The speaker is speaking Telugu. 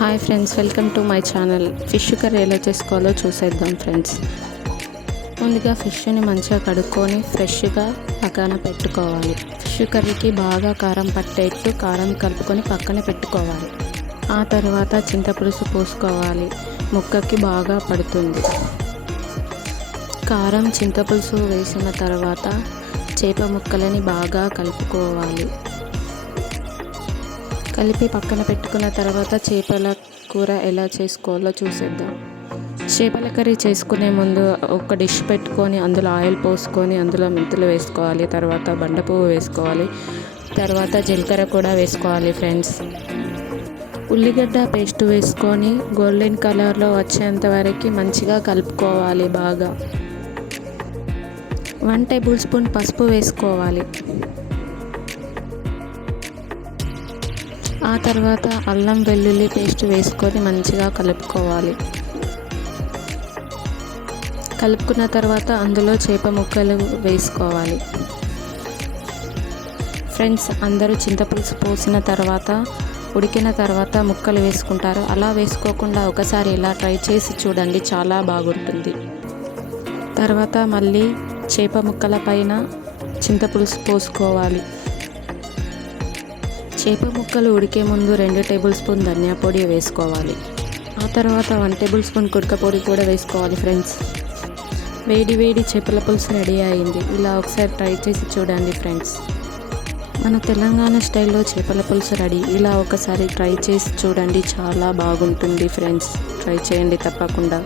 Hi friends, welcome to my channel. Fish curry ఎలా చేసుకోవాలో చూసేద్దాం ఫ్రెండ్స్. ముందుగా ఫిష్ని మంచిగా కడుక్కొని ఫ్రెష్గా పక్కన పెట్టుకోవాలి. ఫిష్ కర్రీకి బాగా కారం పట్టేట్టు కారం కలుపుకొని పక్కన పెట్టుకోవాలి. ఆ తర్వాత చింతపులుసు పోసుకోవాలి, ముక్కకి బాగా పడుతుంది. కారం చింతపులుసు వేసిన తర్వాత చేప ముక్కలని బాగా కలుపుకోవాలి. కలిపి పక్కన పెట్టుకున్న తర్వాత చేపల కూర ఎలా చేసుకోవాలో చూసేద్దాం. చేపల కర్రీ చేసుకునే ముందు ఒక డిష్ పెట్టుకొని అందులో ఆయిల్ పోసుకొని అందులో మెంతులు వేసుకోవాలి, తర్వాత బండపువ్వు వేసుకోవాలి, తర్వాత జీలకర్ర కూడా వేసుకోవాలి ఫ్రెండ్స్. ఉల్లిగడ్డ పేస్ట్ వేసుకొని గోల్డెన్ కలర్లో వచ్చేంత వరకు మంచిగా కలుపుకోవాలి. బాగా 1 టేబుల్ స్పూన్ పసుపు వేసుకోవాలి. ఆ తర్వాత అల్లం వెల్లుల్లి పేస్ట్ వేసుకొని మంచిగా కలుపుకోవాలి. కలుపుకున్న తర్వాత అందులో చేప ముక్కలు వేసుకోవాలి. ఫ్రెండ్స్, అందరూ చింతపులుసు పోసిన తర్వాత ఉడికిన తర్వాత ముక్కలు వేసుకుంటారు. అలా వేసుకోకుండా ఒకసారి ఇలా ట్రై చేసి చూడండి, చాలా బాగుంటుంది. తర్వాత మళ్ళీ చేప ముక్కల పైన చింతపులుసు పోసుకోవాలి. చేప ముక్కలు ఉడికే ముందు 2 టేబుల్ స్పూన్ ధనియా పొడి వేసుకోవాలి. ఆ తర్వాత 1 టేబుల్ స్పూన్ కుడక పొడి కూడా వేసుకోవాలి. ఫ్రెండ్స్, వేడి వేడి చేపల పులుసు రెడీ అయింది. ఇలా ఒకసారి ట్రై చేసి చూడండి ఫ్రెండ్స్. మన తెలంగాణ స్టైల్లో చేపల పులుసు రెడీ. ఇలా ఒకసారి ట్రై చేసి చూడండి, చాలా బాగుంటుంది ఫ్రెండ్స్. ట్రై చేయండి తప్పకుండా.